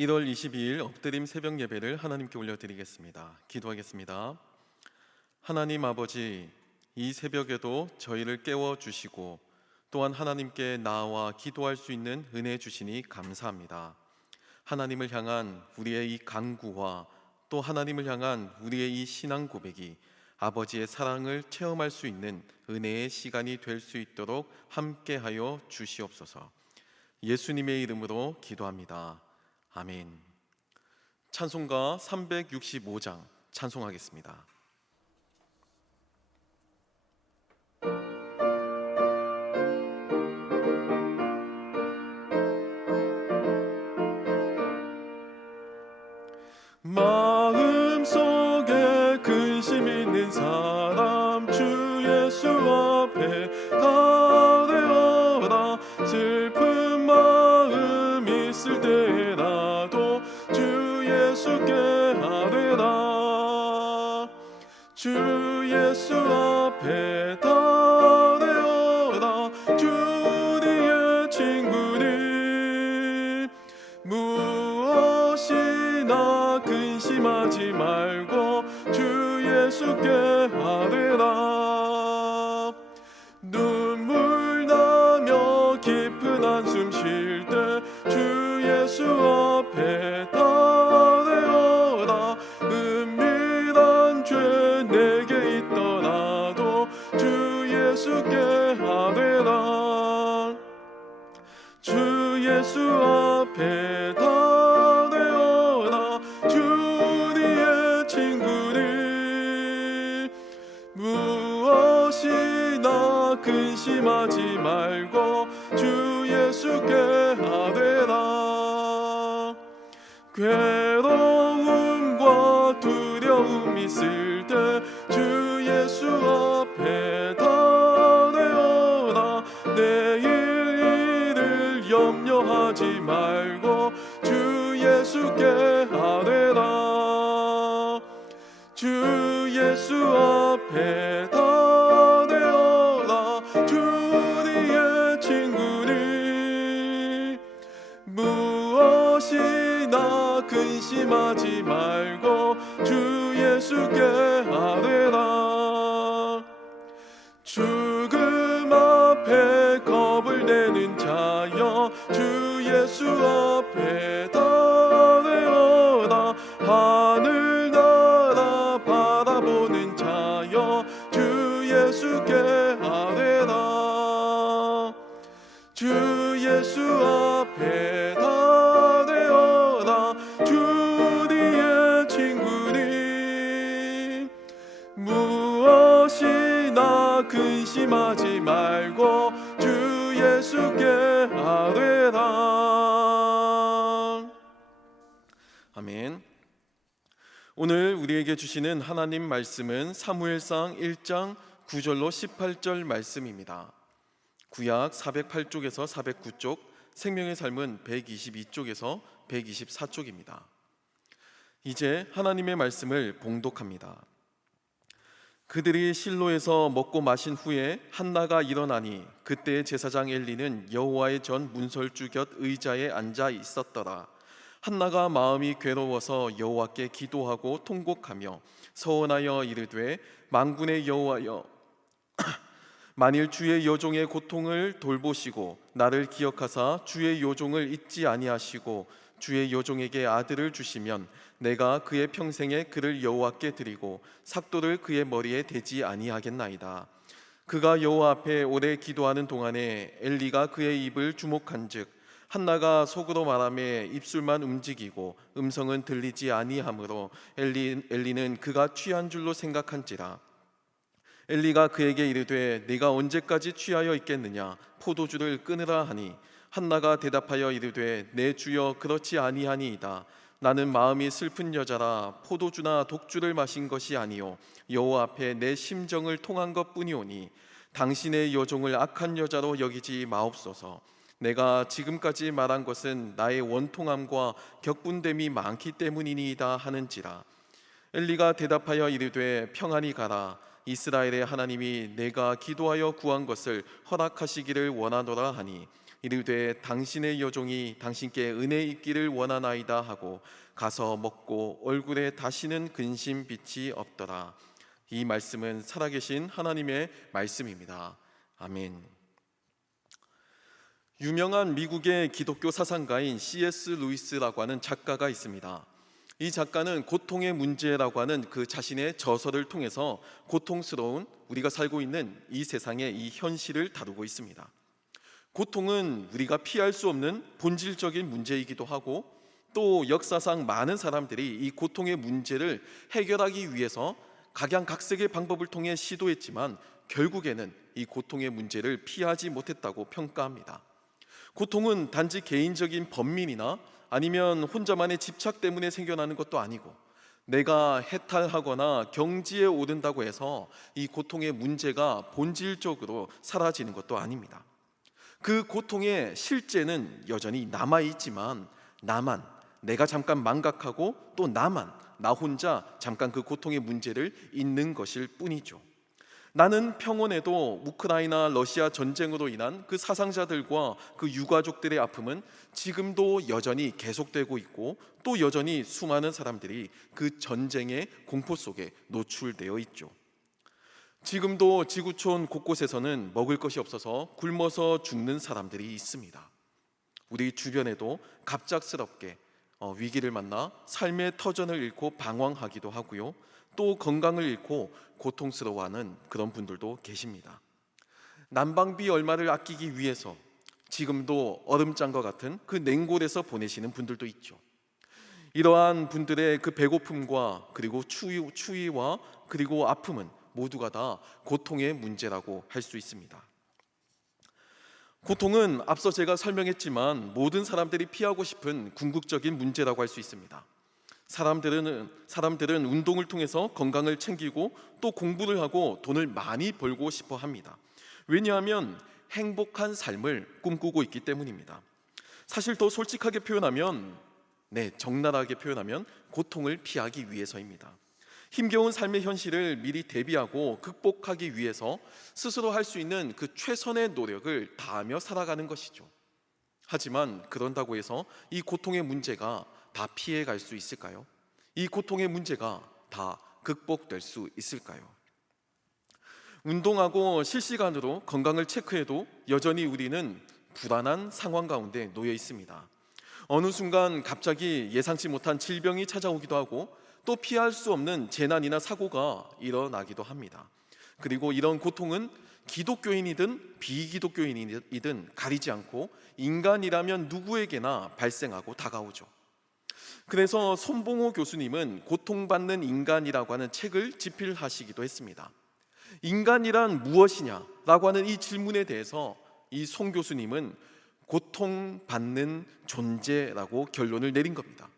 1월 22일 엎드림 새벽 예배를 하나님께 올려드리겠습니다. 기도하겠습니다. 하나님 아버지, 이 새벽에도 저희를 깨워주시고 또한 하나님께 나아와 기도할 수 있는 은혜 주시니 감사합니다. 하나님을 향한 우리의 이 간구와 또 하나님을 향한 우리의 이 신앙 고백이 아버지의 사랑을 체험할 수 있는 은혜의 시간이 될 수 있도록 함께하여 주시옵소서. 예수님의 이름으로 기도합니다. 아멘. 찬송가 365장 찬송하겠습니다. 마음속에 근심 있는 사람 주 예수 앞에 다 되어라. 슬픈 마음 있을 때라도 주 예수께 아뢰라. 주 예수 앞에 다 되어라. 주님의 친구니 무엇이나 근심하지 말고 주 예수께 아뢰라. 눈물 나며 깊은 한숨 쉴 때 주 예수 앞에 다 되어라. 은밀한 죄 내게 있더라도 주 예수께 아뢰라. 주 예수 앞에 다 되어라. 주님의 친구니 무엇이나 근심하지 말고 주 예수께 아뢰라. 괴로움과 두려움 있을 때 주 예수 앞에 다 되어라. 내일 일을 염려하지 말고 주 예수께 아뢰라. 주 예수 앞에 다 되어라. 주님의 친구니 무엇이나 근심하지 말고 주 예수께 아뢰라. 죽음 앞에 겁을 내는 자여 주 예수 앞에 다 되어라. 하늘나라 바라보는 자여 주 예수께 아뢰라. 주 예수 앞에 다 되어라. 주님의 친구니 무엇이나 근심하지 말고 주 예수께 아뢰라. 아멘. 오늘 우리에게 주시는 하나님 말씀은 사무엘상 1장 9절로 18절 말씀입니다. 구약 408쪽에서 409쪽, 생명의 삶은 122쪽에서 124쪽입니다. 이제 하나님의 말씀을 봉독합니다. 그들이 실로에서 먹고 마신 후에 한나가 일어나니 그때 제사장 엘리는 여호와의 전 문설주 곁 의자에 앉아 있었더라. 한나가 마음이 괴로워서 여호와께 기도하고 통곡하며 서원하여 이르되 만군의 여호와여, 만일 주의 여종의 고통을 돌보시고 나를 기억하사 주의 여종을 잊지 아니하시고 주의 여종에게 아들을 주시면 내가 그의 평생에 그를 여호와께 드리고 삭도를 그의 머리에 대지 아니하겠나이다. 그가 여호와 앞에 오래 기도하는 동안에 엘리가 그의 입을 주목한즉 한나가 속으로 말하며 입술만 움직이고 음성은 들리지 아니하므로 엘리는 그가 취한 줄로 생각한지라. 엘리가 그에게 이르되 네가 언제까지 취하여 있겠느냐? 포도주를 끊으라 하니 한나가 대답하여 이르되 내 주여 그렇지 아니하니이다. 나는 마음이 슬픈 여자라 포도주나 독주를 마신 것이 아니요 여호와 앞에 내 심정을 통한 것뿐이오니 당신의 여종을 악한 여자로 여기지 마옵소서. 내가 지금까지 말한 것은 나의 원통함과 격분됨이 많기 때문이니이다 하는지라. 엘리가 대답하여 이르되 평안히 가라. 이스라엘의 하나님이 내가 기도하여 구한 것을 허락하시기를 원하노라 하니 이르되 당신의 여종이 당신께 은혜 있기를 원하나이다 하고 가서 먹고 얼굴에 다시는 근심 빛이 없더라. 이 말씀은 살아계신 하나님의 말씀입니다. 아멘. 유명한 미국의 기독교 사상가인 C.S. 루이스라고 하는 작가가 있습니다. 이 작가는 고통의 문제라고 하는 그 자신의 저서를 통해서 고통스러운 우리가 살고 있는 이 세상의 이 현실을 다루고 있습니다. 고통은 우리가 피할 수 없는 본질적인 문제이기도 하고, 또 역사상 많은 사람들이 이 고통의 문제를 해결하기 위해서 각양각색의 방법을 통해 시도했지만 결국에는 이 고통의 문제를 피하지 못했다고 평가합니다. 고통은 단지 개인적인 번민이나 아니면 혼자만의 집착 때문에 생겨나는 것도 아니고, 내가 해탈하거나 경지에 오른다고 해서 이 고통의 문제가 본질적으로 사라지는 것도 아닙니다. 그 고통의 실제는 여전히 남아있지만 내가 잠깐 망각하고 또 나 혼자 잠깐 그 고통의 문제를 잊는 것일 뿐이죠. 나는 평온에도 우크라이나 러시아 전쟁으로 인한 그 사상자들과 그 유가족들의 아픔은 지금도 여전히 계속되고 있고, 또 여전히 수많은 사람들이 그 전쟁의 공포 속에 노출되어 있죠. 지금도 지구촌 곳곳에서는 먹을 것이 없어서 굶어서 죽는 사람들이 있습니다. 우리 주변에도 갑작스럽게 위기를 만나 삶의 터전을 잃고 방황하기도 하고요, 또 건강을 잃고 고통스러워하는 그런 분들도 계십니다. 난방비 얼마를 아끼기 위해서 지금도 얼음장과 같은 그 냉골에서 보내시는 분들도 있죠. 이러한 분들의 그 배고픔과 그리고 추위와 그리고 아픔은 모두가 다 고통의 문제라고 할 수 있습니다. 고통은 앞서 제가 설명했지만 모든 사람들이 피하고 싶은 궁극적인 문제라고 할 수 있습니다. 사람들은 운동을 통해서 건강을 챙기고 또 공부를 하고 돈을 많이 벌고 싶어 합니다. 왜냐하면 행복한 삶을 꿈꾸고 있기 때문입니다. 사실 더 솔직하게 표현하면, 적나라하게 표현하면 고통을 피하기 위해서입니다. 힘겨운 삶의 현실을 미리 대비하고 극복하기 위해서 스스로 할 수 있는 그 최선의 노력을 다하며 살아가는 것이죠. 하지만 그런다고 해서 이 고통의 문제가 다 피해갈 수 있을까요? 이 고통의 문제가 다 극복될 수 있을까요? 운동하고 실시간으로 건강을 체크해도 여전히 우리는 불안한 상황 가운데 놓여 있습니다. 어느 순간 갑자기 예상치 못한 질병이 찾아오기도 하고, 또 피할 수 없는 재난이나 사고가 일어나기도 합니다. 그리고 이런 고통은 기독교인이든 비기독교인이든 가리지 않고 인간이라면 누구에게나 발생하고 다가오죠. 그래서 손봉호 교수님은 고통받는 인간이라고 하는 책을 집필하시기도 했습니다. 인간이란 무엇이냐라고 하는 이 질문에 대해서 이 송 교수님은 고통받는 존재라고 결론을 내린 겁니다.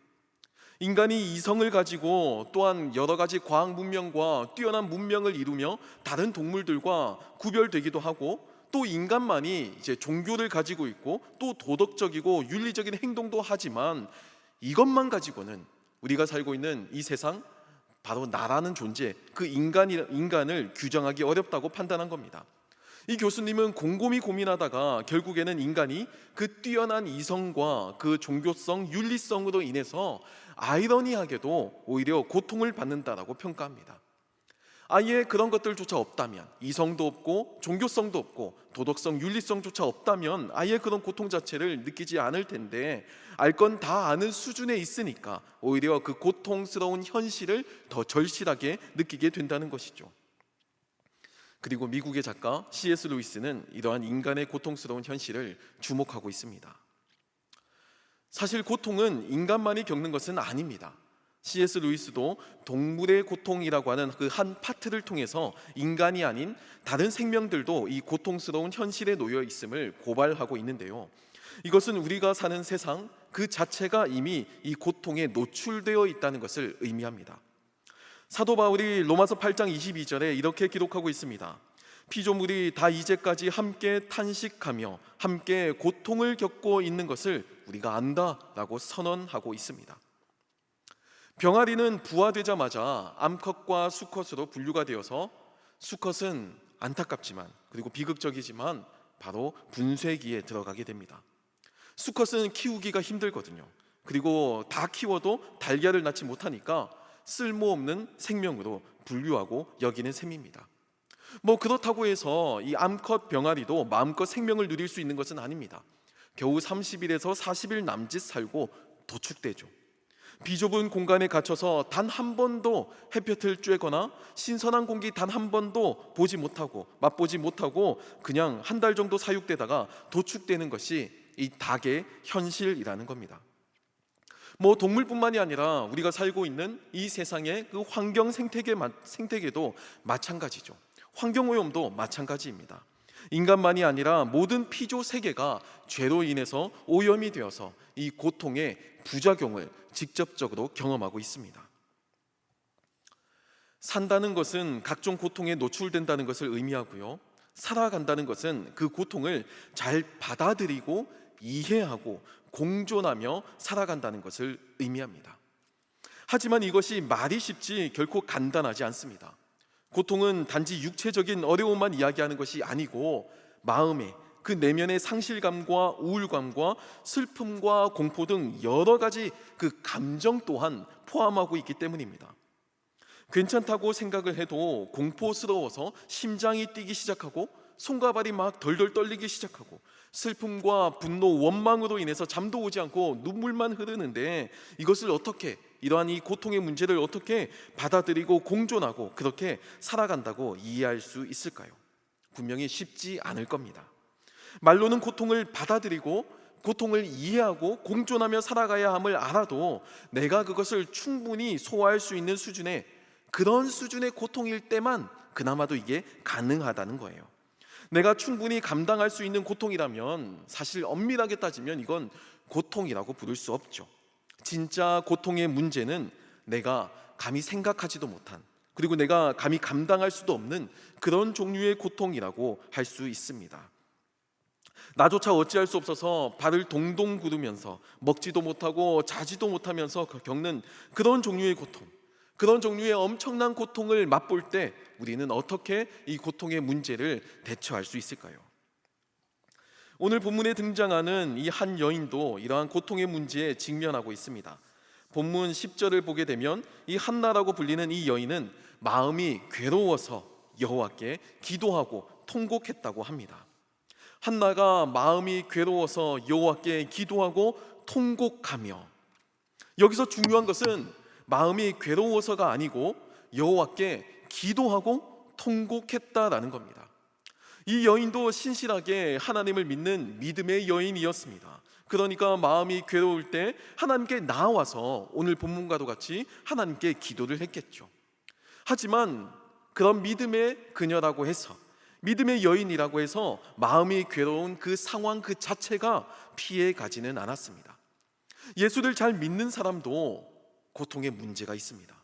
인간이 이성을 가지고 또한 여러 가지 과학 문명과 뛰어난 문명을 이루며 다른 동물들과 구별되기도 하고, 또 인간만이 이제 종교를 가지고 있고 또 도덕적이고 윤리적인 행동도 하지만, 이것만 가지고는 우리가 살고 있는 이 세상, 바로 나라는 존재, 그 인간을 규정하기 어렵다고 판단한 겁니다. 이 교수님은 곰곰이 고민하다가 결국에는 인간이 그 뛰어난 이성과 그 종교성, 윤리성으로 인해서 아이러니하게도 오히려 고통을 받는다라고 평가합니다. 아예 그런 것들조차 없다면, 이성도 없고 종교성도 없고 도덕성, 윤리성조차 없다면 아예 그런 고통 자체를 느끼지 않을 텐데, 알 건 다 아는 수준에 있으니까 오히려 그 고통스러운 현실을 더 절실하게 느끼게 된다는 것이죠. 그리고 미국의 작가 C.S. 루이스는 이러한 인간의 고통스러운 현실을 주목하고 있습니다. 사실 고통은 인간만이 겪는 것은 아닙니다. C.S. 루이스도 동물의 고통이라고 하는 그 한 파트를 통해서 인간이 아닌 다른 생명들도 이 고통스러운 현실에 놓여 있음을 고발하고 있는데요, 이것은 우리가 사는 세상 그 자체가 이미 이 고통에 노출되어 있다는 것을 의미합니다. 사도 바울이 로마서 8장 22절에 이렇게 기록하고 있습니다. 피조물이 다 이제까지 함께 탄식하며 함께 고통을 겪고 있는 것을 우리가 안다라고 선언하고 있습니다. 병아리는 부화되자마자 암컷과 수컷으로 분류가 되어서, 수컷은 안타깝지만 그리고 비극적이지만 바로 분쇄기에 들어가게 됩니다. 수컷은 키우기가 힘들거든요. 그리고 다 키워도 달걀을 낳지 못하니까 쓸모없는 생명으로 분류하고 여기는 셈입니다. 그렇다고 해서 이 암컷 병아리도 마음껏 생명을 누릴 수 있는 것은 아닙니다. 겨우 30일에서 40일 남짓 살고 도축되죠. 비좁은 공간에 갇혀서 단 한 번도 햇볕을 쬐거나 신선한 공기 단 한 번도 보지 못하고 맛보지 못하고 그냥 한 달 정도 사육되다가 도축되는 것이 이 닭의 현실이라는 겁니다. 동물뿐만이 아니라 우리가 살고 있는 이 세상의 그 환경 생태계도 마찬가지죠. 환경오염도 마찬가지입니다. 인간만이 아니라 모든 피조 세계가 죄로 인해서 오염이 되어서 이 고통의 부작용을 직접적으로 경험하고 있습니다. 산다는 것은 각종 고통에 노출된다는 것을 의미하고요, 살아간다는 것은 그 고통을 잘 받아들이고 이해하고 공존하며 살아간다는 것을 의미합니다. 하지만 이것이 말이 쉽지 결코 간단하지 않습니다. 고통은 단지 육체적인 어려움만 이야기하는 것이 아니고 마음의 그 내면의 상실감과 우울감과 슬픔과 공포 등 여러 가지 그 감정 또한 포함하고 있기 때문입니다. 괜찮다고 생각을 해도 공포스러워서 심장이 뛰기 시작하고 손과 발이 막 덜덜 떨리기 시작하고 슬픔과 분노, 원망으로 인해서 잠도 오지 않고 눈물만 흐르는데 이것을 어떻게, 이러한 이 고통의 문제를 어떻게 받아들이고 공존하고 그렇게 살아간다고 이해할 수 있을까요? 분명히 쉽지 않을 겁니다. 말로는 고통을 받아들이고 고통을 이해하고 공존하며 살아가야 함을 알아도 내가 그것을 충분히 소화할 수 있는 수준의, 그런 수준의 고통일 때만 그나마도 이게 가능하다는 거예요. 내가 충분히 감당할 수 있는 고통이라면 사실 엄밀하게 따지면 이건 고통이라고 부를 수 없죠. 진짜 고통의 문제는 내가 감히 생각하지도 못한, 그리고 내가 감히 감당할 수도 없는 그런 종류의 고통이라고 할 수 있습니다. 나조차 어찌할 수 없어서 발을 동동 구르면서 먹지도 못하고 자지도 못하면서 겪는 그런 종류의 고통, 그런 종류의 엄청난 고통을 맛볼 때 우리는 어떻게 이 고통의 문제를 대처할 수 있을까요? 오늘 본문에 등장하는 이 한 여인도 이러한 고통의 문제에 직면하고 있습니다. 본문 10절을 보게 되면 이 한나라고 불리는 이 여인은 마음이 괴로워서 여호와께 기도하고 통곡했다고 합니다. 한나가 마음이 괴로워서 여호와께 기도하고 통곡하며, 여기서 중요한 것은 마음이 괴로워서가 아니고 여호와께 기도하고 통곡했다라는 겁니다. 이 여인도 신실하게 하나님을 믿는 믿음의 여인이었습니다. 그러니까 마음이 괴로울 때 하나님께 나와서 오늘 본문과도 같이 하나님께 기도를 했겠죠. 하지만 그런 믿음의 그녀라고 해서, 믿음의 여인이라고 해서 마음이 괴로운 그 상황 그 자체가 피해 가지는 않았습니다. 예수를 잘 믿는 사람도 고통의 문제가 있습니다.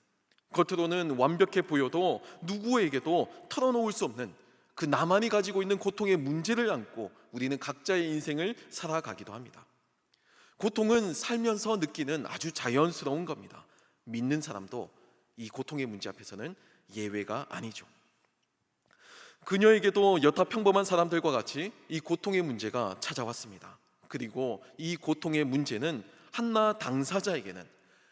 겉으로는 완벽해 보여도 누구에게도 털어놓을 수 없는 그 나만이 가지고 있는 고통의 문제를 안고 우리는 각자의 인생을 살아가기도 합니다. 고통은 살면서 느끼는 아주 자연스러운 겁니다. 믿는 사람도 이 고통의 문제 앞에서는 예외가 아니죠. 그녀에게도 여타 평범한 사람들과 같이 이 고통의 문제가 찾아왔습니다. 그리고 이 고통의 문제는 한나 당사자에게는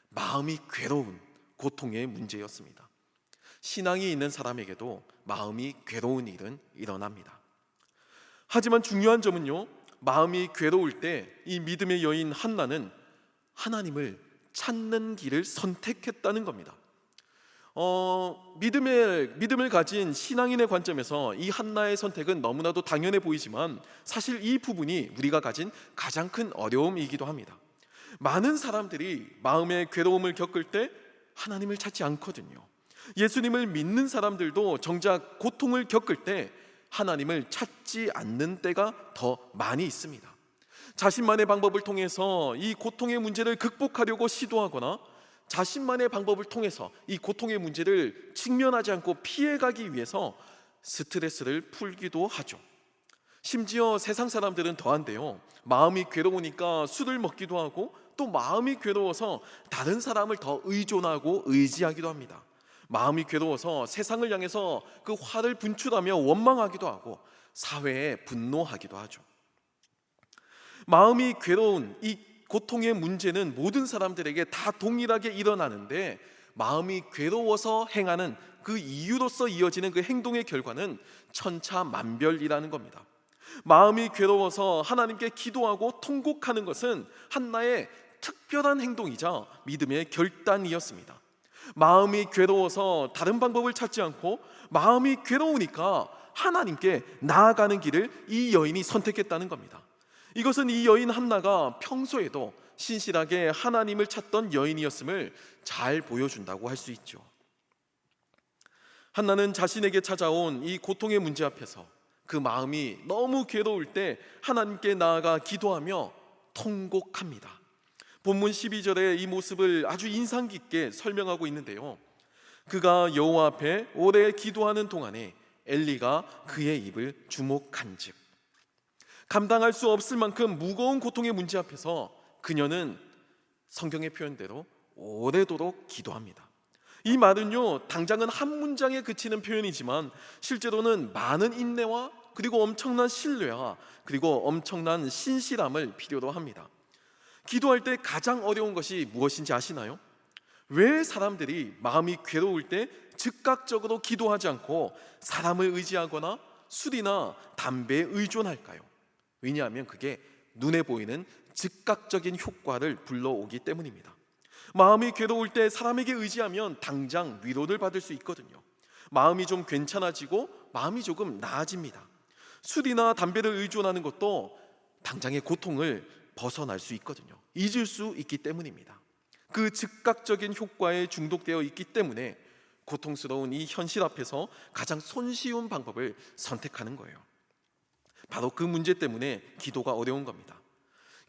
마음이 괴로운 고통의 문제였습니다. 신앙이 있는 사람에게도 마음이 괴로운 일은 일어납니다. 하지만 중요한 점은요, 마음이 괴로울 때 이 믿음의 여인 한나는 하나님을 찾는 길을 선택했다는 겁니다. 믿음을 가진 신앙인의 관점에서 이 한나의 선택은 너무나도 당연해 보이지만 사실 이 부분이 우리가 가진 가장 큰 어려움이기도 합니다. 많은 사람들이 마음의 괴로움을 겪을 때 하나님을 찾지 않거든요. 예수님을 믿는 사람들도 정작 고통을 겪을 때 하나님을 찾지 않는 때가 더 많이 있습니다. 자신만의 방법을 통해서 이 고통의 문제를 극복하려고 시도하거나 자신만의 방법을 통해서 이 고통의 문제를 직면하지 않고 피해가기 위해서 스트레스를 풀기도 하죠. 심지어 세상 사람들은 더한데요, 마음이 괴로우니까 술을 먹기도 하고 또 마음이 괴로워서 다른 사람을 더 의존하고 의지하기도 합니다. 마음이 괴로워서 세상을 향해서 그 화를 분출하며 원망하기도 하고 사회에 분노하기도 하죠. 마음이 괴로운 이 고통의 문제는 모든 사람들에게 다 동일하게 일어나는데, 마음이 괴로워서 행하는 그 이유로서 이어지는 그 행동의 결과는 천차만별이라는 겁니다. 마음이 괴로워서 하나님께 기도하고 통곡하는 것은 한나의 특별한 행동이자 믿음의 결단이었습니다. 마음이 괴로워서 다른 방법을 찾지 않고 마음이 괴로우니까 하나님께 나아가는 길을 이 여인이 선택했다는 겁니다. 이것은 이 여인 한나가 평소에도 신실하게 하나님을 찾던 여인이었음을 잘 보여준다고 할 수 있죠. 한나는 자신에게 찾아온 이 고통의 문제 앞에서 그 마음이 너무 괴로울 때 하나님께 나아가 기도하며 통곡합니다. 본문 12절의 이 모습을 아주 인상 깊게 설명하고 있는데요, 그가 여호와 앞에 오래 기도하는 동안에 엘리가 그의 입을 주목한즉, 감당할 수 없을 만큼 무거운 고통의 문제 앞에서 그녀는 성경의 표현대로 오래도록 기도합니다. 이 말은요, 당장은 한 문장에 그치는 표현이지만 실제로는 많은 인내와 그리고 엄청난 신뢰와 그리고 엄청난 신실함을 필요로 합니다. 기도할 때 가장 어려운 것이 무엇인지 아시나요? 왜 사람들이 마음이 괴로울 때 즉각적으로 기도하지 않고 사람을 의지하거나 술이나 담배에 의존할까요? 왜냐하면 그게 눈에 보이는 즉각적인 효과를 불러오기 때문입니다. 마음이 괴로울 때 사람에게 의지하면 당장 위로를 받을 수 있거든요. 마음이 좀 괜찮아지고 마음이 조금 나아집니다. 술이나 담배를 의존하는 것도 당장의 고통을 벗어날 수 있거든요. 잊을 수 있기 때문입니다. 그 즉각적인 효과에 중독되어 있기 때문에 고통스러운 이 현실 앞에서 가장 손쉬운 방법을 선택하는 거예요. 바로 그 문제 때문에 기도가 어려운 겁니다.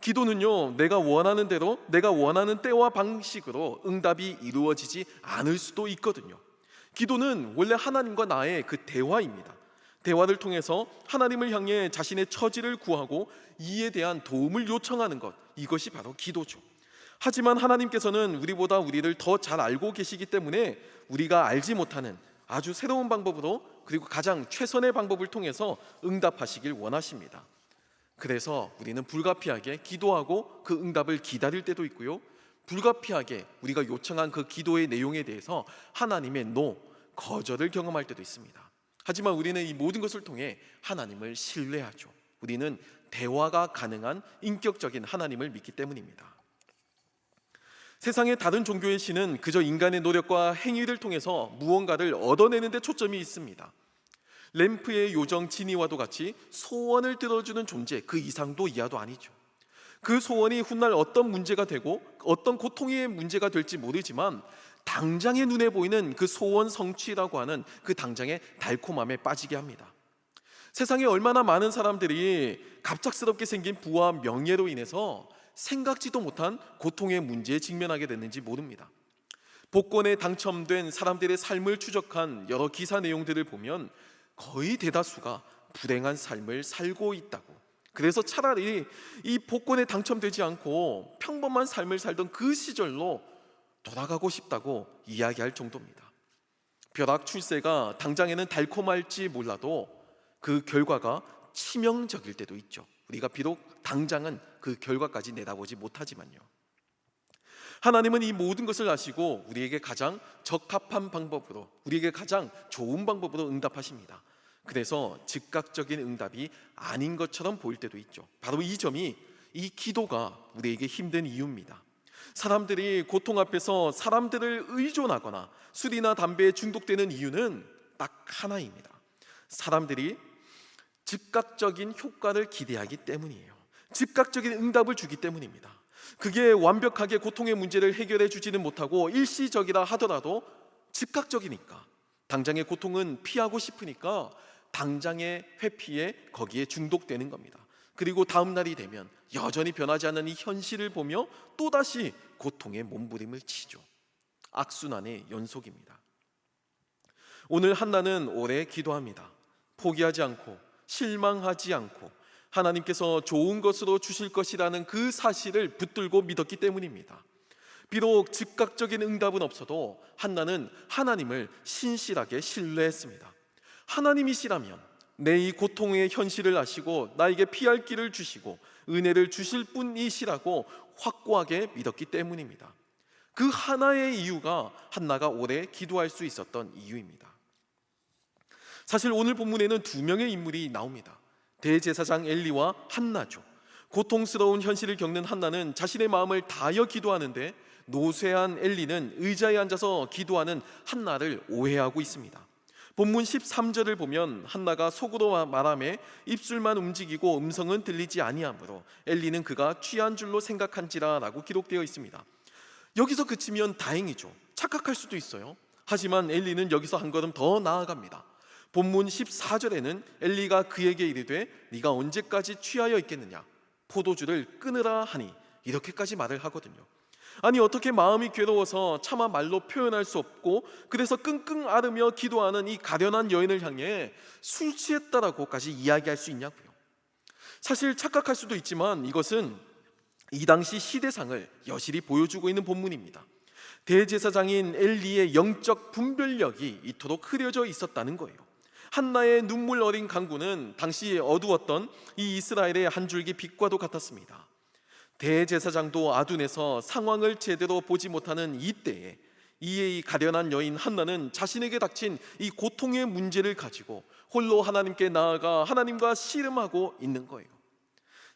기도는요, 내가 원하는 대로 내가 원하는 때와 방식으로 응답이 이루어지지 않을 수도 있거든요. 기도는 원래 하나님과 나의 그 대화입니다. 대화를 통해서 하나님을 향해 자신의 처지를 구하고 이에 대한 도움을 요청하는 것, 이것이 바로 기도죠. 하지만 하나님께서는 우리보다 우리를 더 잘 알고 계시기 때문에 우리가 알지 못하는 아주 새로운 방법으로, 그리고 가장 최선의 방법을 통해서 응답하시길 원하십니다. 그래서 우리는 불가피하게 기도하고 그 응답을 기다릴 때도 있고요, 불가피하게 우리가 요청한 그 기도의 내용에 대해서 하나님의 거절을 경험할 때도 있습니다. 하지만 우리는 이 모든 것을 통해 하나님을 신뢰하죠. 우리는 대화가 가능한 인격적인 하나님을 믿기 때문입니다. 세상의 다른 종교의 신은 그저 인간의 노력과 행위를 통해서 무언가를 얻어내는 데 초점이 있습니다. 램프의 요정 지니와도 같이 소원을 들어주는 존재, 그 이상도 이하도 아니죠. 그 소원이 훗날 어떤 문제가 되고 어떤 고통의 문제가 될지 모르지만 당장의 눈에 보이는 그 소원 성취라고 하는 그 당장의 달콤함에 빠지게 합니다. 세상에 얼마나 많은 사람들이 갑작스럽게 생긴 부와 명예로 인해서 생각지도 못한 고통의 문제에 직면하게 됐는지 모릅니다. 복권에 당첨된 사람들의 삶을 추적한 여러 기사 내용들을 보면 거의 대다수가 불행한 삶을 살고 있다고, 그래서 차라리 이 복권에 당첨되지 않고 평범한 삶을 살던 그 시절로 돌아가고 싶다고 이야기할 정도입니다. 벼락 출세가 당장에는 달콤할지 몰라도 그 결과가 치명적일 때도 있죠. 우리가 비록 당장은 그 결과까지 내다보지 못하지만요, 하나님은 이 모든 것을 아시고 우리에게 가장 적합한 방법으로, 우리에게 가장 좋은 방법으로 응답하십니다. 그래서 즉각적인 응답이 아닌 것처럼 보일 때도 있죠. 바로 이 점이 이 기도가 우리에게 힘든 이유입니다. 사람들이 고통 앞에서 사람들을 의존하거나 술이나 담배에 중독되는 이유는 딱 하나입니다. 사람들이 즉각적인 효과를 기대하기 때문이에요. 즉각적인 응답을 주기 때문입니다. 그게 완벽하게 고통의 문제를 해결해 주지는 못하고 일시적이라 하더라도 즉각적이니까, 당장의 고통은 피하고 싶으니까 당장의 회피에 거기에 중독되는 겁니다. 그리고 다음 날이 되면 여전히 변하지 않는 이 현실을 보며 또다시 고통의 몸부림을 치죠. 악순환의 연속입니다. 오늘 한나는 오래 기도합니다. 포기하지 않고 실망하지 않고 하나님께서 좋은 것으로 주실 것이라는 그 사실을 붙들고 믿었기 때문입니다. 비록 즉각적인 응답은 없어도 한나는 하나님을 신실하게 신뢰했습니다. 하나님이시라면 내 이 고통의 현실을 아시고 나에게 피할 길을 주시고 은혜를 주실 분이시라고 확고하게 믿었기 때문입니다. 그 하나의 이유가 한나가 오래 기도할 수 있었던 이유입니다. 사실 오늘 본문에는 두 명의 인물이 나옵니다. 대제사장 엘리와 한나죠. 고통스러운 현실을 겪는 한나는 자신의 마음을 다하여 기도하는데, 노쇠한 엘리는 의자에 앉아서 기도하는 한나를 오해하고 있습니다. 본문 13절을 보면 한나가 속으로 말하며 입술만 움직이고 음성은 들리지 아니하므로 엘리는 그가 취한 줄로 생각한지라 라고 기록되어 있습니다. 여기서 그치면 다행이죠. 착각할 수도 있어요. 하지만 엘리는 여기서 한 걸음 더 나아갑니다. 본문 14절에는 엘리가 그에게 이르되 네가 언제까지 취하여 있겠느냐, 포도주를 끊으라 하니, 이렇게까지 말을 하거든요. 아니, 어떻게 마음이 괴로워서 차마 말로 표현할 수 없고 그래서 끙끙 앓으며 기도하는 이 가련한 여인을 향해 술 취했다라고까지 이야기할 수 있냐고요. 사실 착각할 수도 있지만 이것은 이 당시 시대상을 여실히 보여주고 있는 본문입니다. 대제사장인 엘리의 영적 분별력이 이토록 흐려져 있었다는 거예요. 한나의 눈물 어린 간구는 당시 어두웠던 이 이스라엘의 한 줄기 빛과도 같았습니다. 대제사장도 아둔해서 상황을 제대로 보지 못하는 이때에 이 가련한 여인 한나는 자신에게 닥친 이 고통의 문제를 가지고 홀로 하나님께 나아가 하나님과 씨름하고 있는 거예요.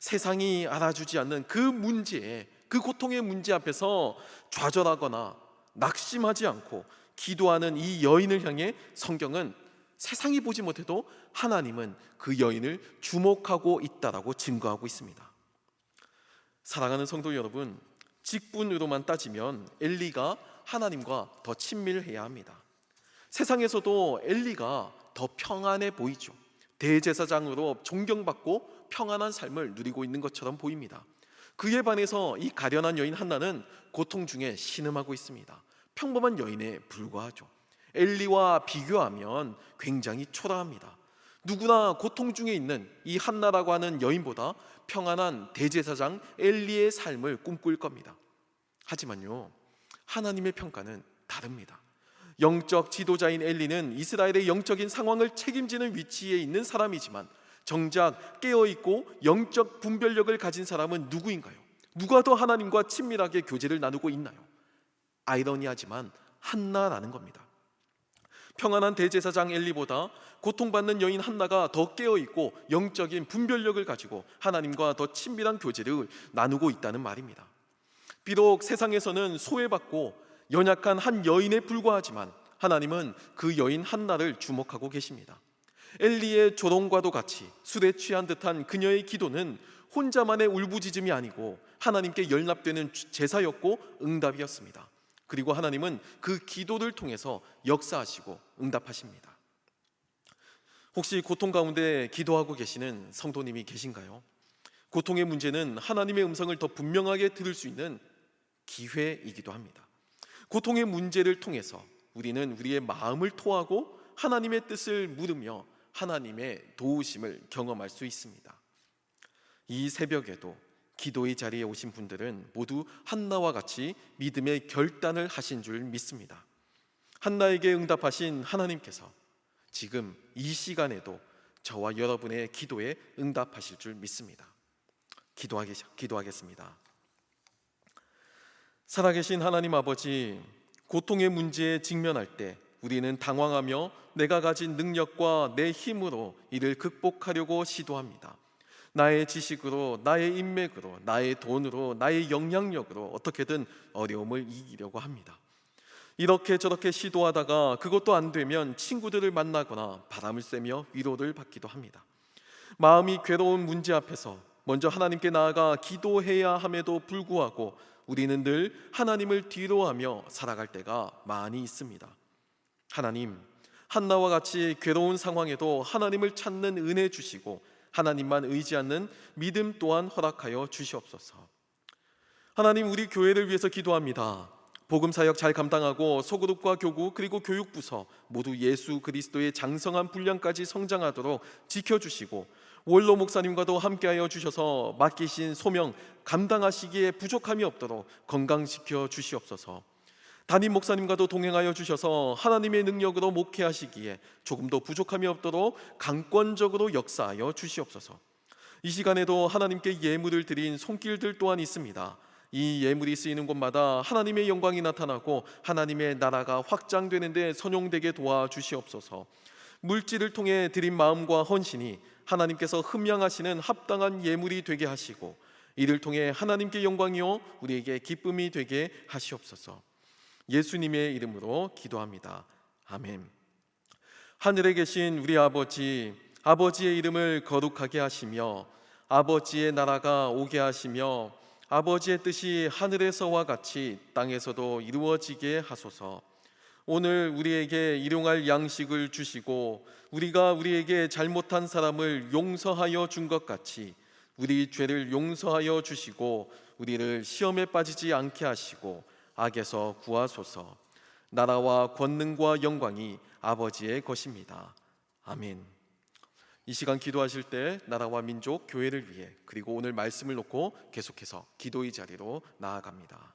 세상이 알아주지 않는 그 문제에, 그 고통의 문제 앞에서 좌절하거나 낙심하지 않고 기도하는 이 여인을 향해 성경은 세상이 보지 못해도 하나님은 그 여인을 주목하고 있다라고 증거하고 있습니다. 사랑하는 성도 여러분, 직분으로만 따지면 엘리가 하나님과 더 친밀해야 합니다. 세상에서도 엘리가 더 평안해 보이죠. 대제사장으로 존경받고 평안한 삶을 누리고 있는 것처럼 보입니다. 그에 반해서 이 가련한 여인 한나는 고통 중에 신음하고 있습니다. 평범한 여인에 불과하죠. 엘리와 비교하면 굉장히 초라합니다. 누구나 고통 중에 있는 이 한나라고 하는 여인보다 평안한 대제사장 엘리의 삶을 꿈꿀 겁니다. 하지만요, 하나님의 평가는 다릅니다. 영적 지도자인 엘리는 이스라엘의 영적인 상황을 책임지는 위치에 있는 사람이지만 정작 깨어있고 영적 분별력을 가진 사람은 누구인가요? 누가 더 하나님과 친밀하게 교제를 나누고 있나요? 아이러니하지만 한나라는 겁니다. 평안한 대제사장 엘리보다 고통받는 여인 한나가 더 깨어있고 영적인 분별력을 가지고 하나님과 더 친밀한 교제를 나누고 있다는 말입니다. 비록 세상에서는 소외받고 연약한 한 여인에 불과하지만 하나님은 그 여인 한나를 주목하고 계십니다. 엘리의 조롱과도 같이 술에 취한 듯한 그녀의 기도는 혼자만의 울부짖음이 아니고 하나님께 연락되는 제사였고 응답이었습니다. 그리고 하나님은 그 기도를 통해서 역사하시고 응답하십니다. 혹시 고통 가운데 기도하고 계시는 성도님이 계신가요? 고통의 문제는 하나님의 음성을 더 분명하게 들을 수 있는 기회이기도 합니다. 고통의 문제를 통해서 우리는 우리의 마음을 토하고 하나님의 뜻을 물으며 하나님의 도우심을 경험할 수 있습니다. 이 새벽에도 기도의 자리에 오신 분들은 모두 한나와 같이 믿음의 결단을 하신 줄 믿습니다. 한나에게 응답하신 하나님께서 지금 이 시간에도 저와 여러분의 기도에 응답하실 줄 믿습니다. 기도하겠습니다. 살아계신 하나님 아버지, 고통의 문제에 직면할 때 우리는 당황하며 내가 가진 능력과 내 힘으로 이를 극복하려고 시도합니다. 나의 지식으로, 나의 인맥으로, 나의 돈으로, 나의 영향력으로 어떻게든 어려움을 이기려고 합니다. 이렇게 저렇게 시도하다가 그것도 안 되면 친구들을 만나거나 바람을 쐬며 위로를 받기도 합니다. 마음이 괴로운 문제 앞에서 먼저 하나님께 나아가 기도해야 함에도 불구하고 우리는 늘 하나님을 뒤로하며 살아갈 때가 많이 있습니다. 하나님, 한나와 같이 괴로운 상황에도 하나님을 찾는 은혜 주시고 하나님만 의지하는 믿음 또한 허락하여 주시옵소서. 하나님, 우리 교회를 위해서 기도합니다. 복음사역 잘 감당하고 소그룹과 교구 그리고 교육부서 모두 예수 그리스도의 장성한 분량까지 성장하도록 지켜주시고 원로 목사님과도 함께하여 주셔서 맡기신 소명 감당하시기에 부족함이 없도록 건강시켜 주시옵소서. 담임 목사님과도 동행하여 주셔서 하나님의 능력으로 목회하시기에 조금도 부족함이 없도록 강권적으로 역사하여 주시옵소서. 이 시간에도 하나님께 예물을 드린 손길들 또한 있습니다. 이 예물이 쓰이는 곳마다 하나님의 영광이 나타나고 하나님의 나라가 확장되는 데 선용되게 도와주시옵소서. 물질을 통해 드린 마음과 헌신이 하나님께서 흠양하시는 합당한 예물이 되게 하시고 이를 통해 하나님께 영광이요 우리에게 기쁨이 되게 하시옵소서. 예수님의 이름으로 기도합니다. 아멘. 하늘에 계신 우리 아버지, 아버지의 이름을 거룩하게 하시며 아버지의 나라가 오게 하시며 아버지의 뜻이 하늘에서와 같이 땅에서도 이루어지게 하소서. 오늘 우리에게 일용할 양식을 주시고 우리가 우리에게 잘못한 사람을 용서하여 준 것 같이 우리 죄를 용서하여 주시고 우리를 시험에 빠지지 않게 하시고 악에서 구하소서. 나라와 권능과 영광이 아버지의 것입니다. 아멘. 이 시간 기도하실 때 나라와 민족, 교회를 위해 그리고 오늘 말씀을 놓고 계속해서 기도의 자리로 나아갑니다.